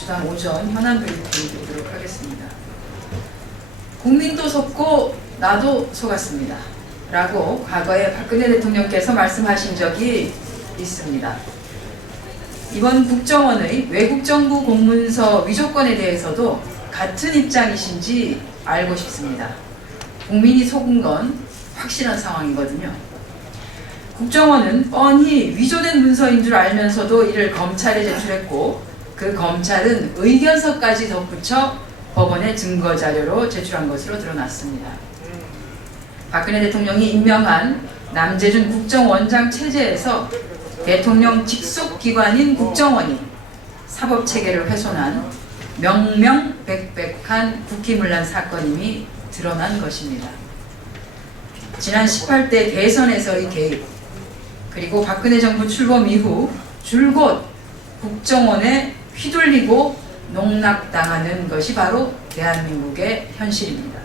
민주당 오전 현안 브리핑 보도록 하겠습니다. 국민도 속고 나도 속았습니다. 라고 과거에 박근혜 대통령께서 말씀하신 적이 있습니다. 이번 국정원의 외국정부 공문서 위조건에 대해서도 같은 입장이신지 알고 싶습니다. 국민이 속은 건 확실한 상황이거든요. 국정원은 뻔히 위조된 문서인 줄 알면서도 이를 검찰에 제출했고 그 검찰은 의견서까지 덧붙여 법원에 증거자료로 제출한 것으로 드러났습니다. 박근혜 대통령이 임명한 남재준 국정원장 체제에서 대통령 직속 기관인 국정원이 사법체계를 훼손한 명명백백한 국기문란 사건임이 드러난 것입니다. 지난 18대 대선에서의 개입, 그리고 박근혜 정부 출범 이후 줄곧 국정원에 휘둘리고 농락당하는 것이 바로 대한민국의 현실입니다.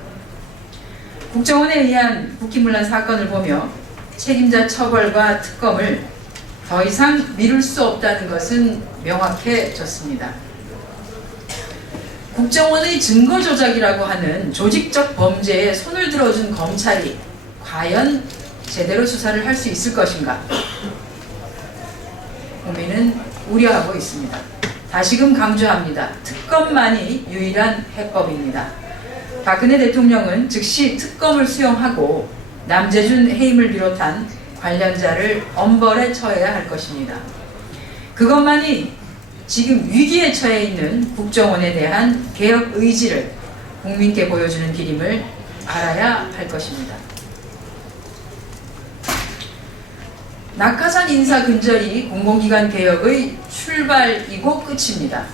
국정원에 의한 국기문란 사건을 보며 책임자 처벌과 특검을 더 이상 미룰 수 없다는 것은 명확해졌습니다. 국정원의 증거 조작이라고 하는 조직적 범죄에 손을 들어준 검찰이 과연 제대로 수사를 할 수 있을 것인가? 국민은 우려하고 있습니다. 다시금 강조합니다. 특검만이 유일한 해법입니다. 박근혜 대통령은 즉시 특검을 수용하고 남재준 해임을 비롯한 관련자를 엄벌에 처해야 할 것입니다. 그것만이 지금 위기에 처해 있는 국정원에 대한 개혁 의지를 국민께 보여주는 길임을 알아야 할 것입니다. 낙하산 인사 근절이 공공기관 개혁의 출발이고 끝입니다.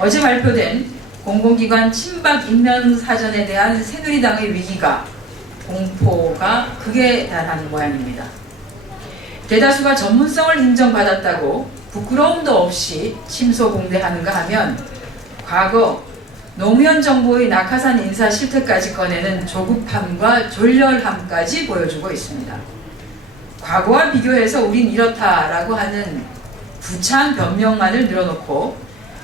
어제 발표된 공공기관 친박 임명 사전에 대한 새누리당의 위기가 공포가 극에 달한 모양입니다. 대다수가 전문성을 인정받았다고 부끄러움도 없이 침소봉대하는가 하면 과거 노무현 정부의 낙하산 인사 실태까지 꺼내는 조급함과 졸렬함까지 보여주고 있습니다. 과거와 비교해서 우린 이렇다라고 하는 부차한 변명만을 늘어놓고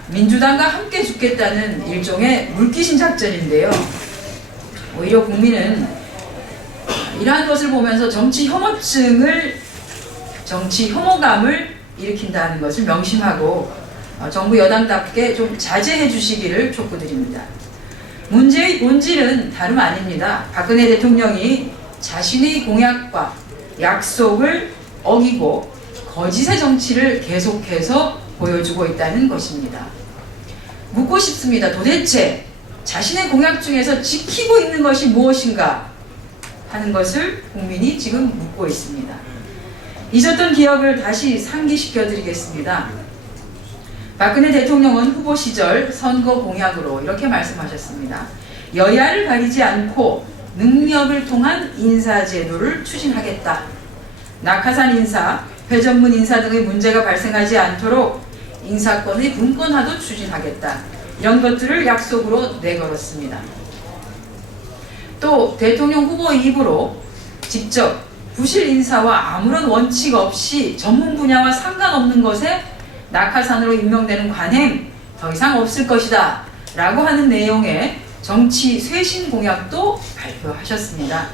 민주당과 함께 죽겠다는 일종의 물귀신 작전인데요. 오히려 국민은 이러한 것을 보면서 정치 혐오감을 일으킨다는 것을 명심하고 정부 여당답게 좀 자제해 주시기를 촉구드립니다. 문제의 본질은 다름 아닙니다. 박근혜 대통령이 자신의 공약과 약속을 어기고 거짓의 정치를 계속해서 보여주고 있다는 것입니다. 묻고 싶습니다. 도대체 자신의 공약 중에서 지키고 있는 것이 무엇인가 하는 것을 국민이 지금 묻고 있습니다. 잊었던 기억을 다시 상기시켜 드리겠습니다. 박근혜 대통령은 후보 시절 선거 공약으로 이렇게 말씀하셨습니다. 여야를 가리지 않고 능력을 통한 인사제도를 추진하겠다. 낙하산 인사, 회전문 인사 등의 문제가 발생하지 않도록 인사권의 분권화도 추진하겠다. 이런 것들을 약속으로 내걸었습니다. 또 대통령 후보 입으로 직접 부실 인사와 아무런 원칙 없이 전문 분야와 상관없는 것에 낙하산으로 임명되는 관행 더 이상 없을 것이다 라고 하는 내용의 정치 쇄신 공약도 발표하셨습니다.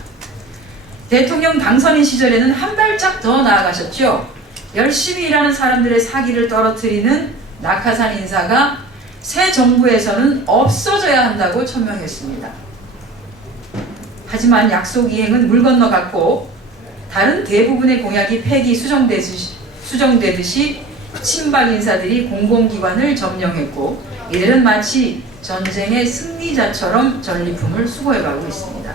대통령 당선인 시절에는 한 발짝 더 나아가셨죠. 열심히 일하는 사람들의 사기를 떨어뜨리는 낙하산 인사가 새 정부에서는 없어져야 한다고 천명했습니다. 하지만 약속 이행은 물 건너갔고 다른 대부분의 공약이 폐기 수정되듯이 친박 인사들이 공공기관을 점령했고 이들은 마치 전쟁의 승리자처럼 전리품을 수거해가고 있습니다.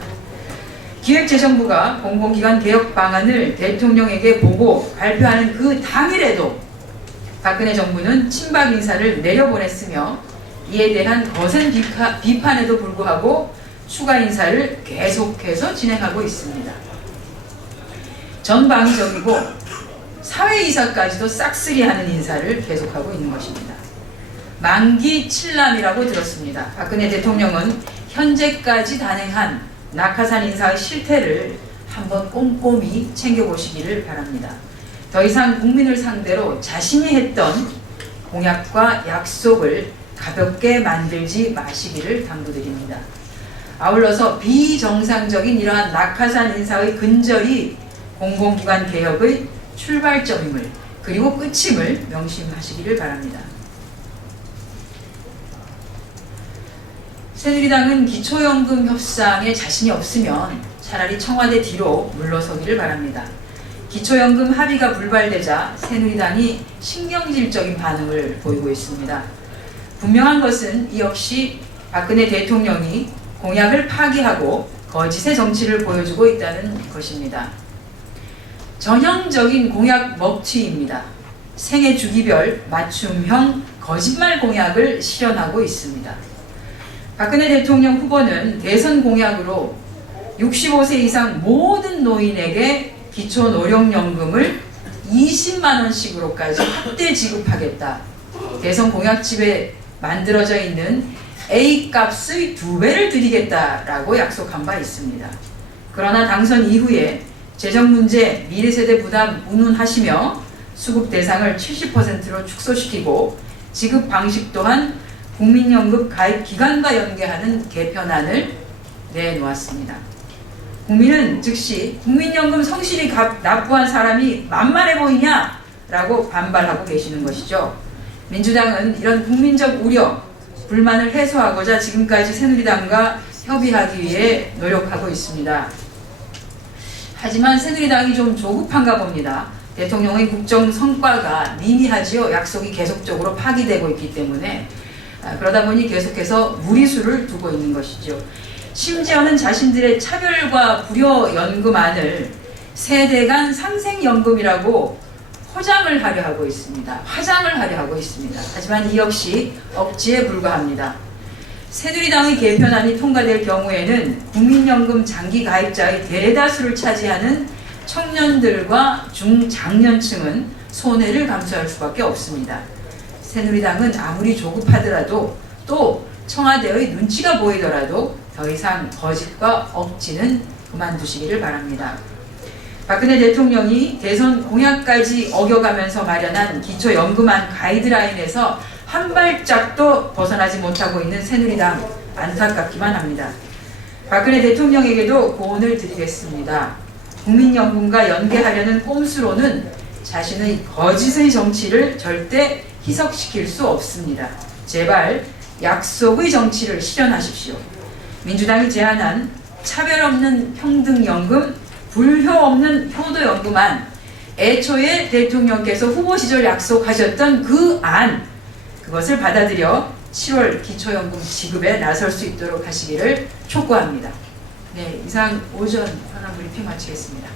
기획재정부가 공공기관 개혁 방안을 대통령에게 보고 발표하는 그 당일에도 박근혜 정부는 친박 인사를 내려보냈으며 이에 대한 거센 비판에도 불구하고 추가 인사를 계속해서 진행하고 있습니다. 전방위적이고 사회이사까지도 싹쓸이하는 인사를 계속하고 있는 것입니다. 만기 칠남이라고 들었습니다. 박근혜 대통령은 현재까지 단행한 낙하산 인사의 실태를 한번 꼼꼼히 챙겨보시기를 바랍니다. 더 이상 국민을 상대로 자신이 했던 공약과 약속을 가볍게 만들지 마시기를 당부드립니다. 아울러서 비정상적인 이러한 낙하산 인사의 근절이 공공기관 개혁의 출발점임을 그리고 끝임을 명심하시기를 바랍니다. 새누리당은 기초연금 협상에 자신이 없으면 차라리 청와대 뒤로 물러서기를 바랍니다. 기초연금 합의가 불발되자 새누리당이 신경질적인 반응을 보이고 있습니다. 분명한 것은 이 역시 박근혜 대통령이 공약을 파기하고 거짓의 정치를 보여주고 있다는 것입니다. 전형적인 공약 먹튀입니다. 생애 주기별 맞춤형 거짓말 공약을 실현하고 있습니다. 박근혜 대통령 후보는 대선 공약으로 65세 이상 모든 노인에게 기초노령연금을 20만 원씩으로까지 확대 지급하겠다. 대선 공약집에 만들어져 있는 A값의 2배를 드리겠다라고 약속한 바 있습니다. 그러나 당선 이후에 재정 문제, 미래세대 부담 운운하시며 수급 대상을 70%로 축소시키고 지급 방식 또한 국민연금 가입 기간과 연계하는 개편안을 내놓았습니다. 국민은 즉시 국민연금 성실히 납부한 사람이 만만해 보이냐? 라고 반발하고 계시는 것이죠. 민주당은 이런 국민적 우려, 불만을 해소하고자 지금까지 새누리당과 협의하기 위해 노력하고 있습니다. 하지만 새누리당이 좀 조급한가 봅니다. 대통령의 국정 성과가 미미하지요. 약속이 계속적으로 파기되고 있기 때문에 그러다 보니 계속해서 무리수를 두고 있는 것이죠. 심지어는 자신들의 차별과 불효 연금안을 세대 간 상생연금이라고 포장을 하려 하고 있습니다. 화장을 하려 하고 있습니다. 하지만 이 역시 억지에 불과합니다. 새누리당의 개편안이 통과될 경우에는 국민연금 장기 가입자의 대다수를 차지하는 청년들과 중장년층은 손해를 감수할 수밖에 없습니다. 새누리당은 아무리 조급하더라도 또 청와대의 눈치가 보이더라도 더 이상 거짓과 억지는 그만두시기를 바랍니다. 박근혜 대통령이 대선 공약까지 어겨가면서 마련한 기초연금안 가이드라인에서 한 발짝도 벗어나지 못하고 있는 새누리당 안타깝기만 합니다. 박근혜 대통령에게도 고언을 드리겠습니다. 국민연금과 연계하려는 꼼수로는 자신의 거짓의 정치를 절대 희석시킬 수 없습니다. 제발 약속의 정치를 실현하십시오. 민주당이 제안한 차별 없는 평등연금, 불효 없는 효도연금안, 애초에 대통령께서 후보 시절 약속하셨던 그 안, 그것을 받아들여 7월 기초연금 지급에 나설 수 있도록 하시기를 촉구합니다. 네, 이상 오전 현안 브리핑 마치겠습니다.